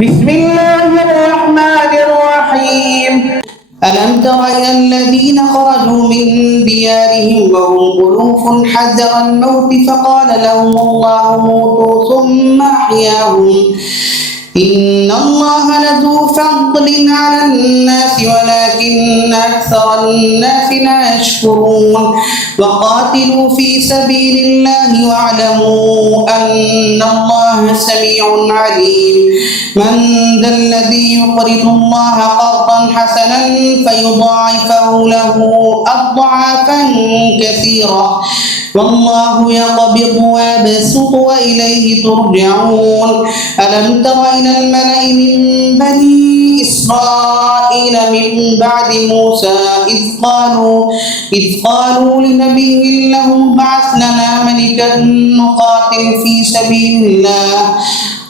بسم الله الرحمن الرحيم. ألم تر إلى الذين خرجوا من ديارهم وهم ألوف حذر الموت فقال لهم الله موتوا ثم أحياهم إن الله لذو فضل على الناس ولكن أكثر الناس لا يشكرون وقاتلوا في سبيل الله واعلموا أن الله سميع عليم من ذا الذي يقرض الله قرضا حسنا فيضاعفه له أضعافا كثيرة والله يقبض ويبسط وإليه ترجعون ألم تر إلى الملأ من بني إسرائيل من بعد موسى إذ قالوا لنبي له ابعث لنا ملكا نقاتل في سبيل الله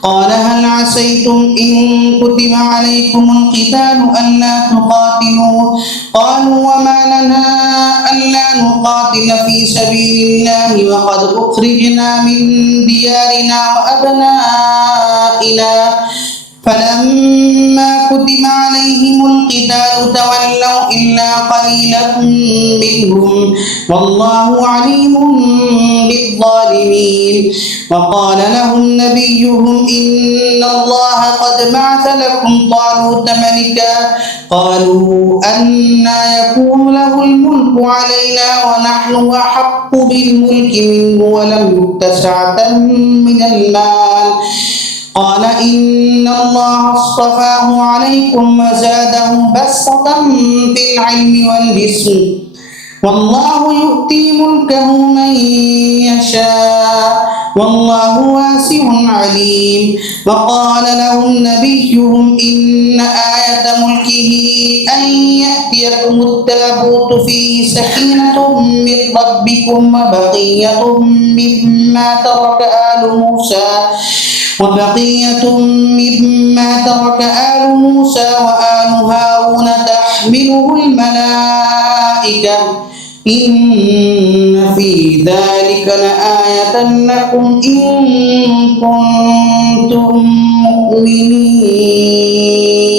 قال هل عسيتم إن كتب عليكم القتال ألا تقاتلوا قالوا وما لنا ألا نقاتل في سبيل الله وقد أخرجنا من ديارنا وأبنائنا فلما كتب عليهم القتال تولوا إلا قليلا منهم والله عليم بالظالمين وقال لهم نبيهم إن الله قد بعث لكم طالوت ملكا قالوا أنى يكون له الملك علينا ونحن أحق بالملك منه ولم يؤت سعة من المال قال إن الله اصطفاه عليكم وزاده بسطة في العلم والجسم والله يؤتي ملكه من يشاء والله واسع عليم وقال لهم نبيهم إن آية ملكه أن يأتيكم التابوت فيه سكينة من ربكم وبقية مما ترك آل موسى وآل هارون تحمله الملائكة إن في ذلك لآية لكم إن كنتم مؤمنين.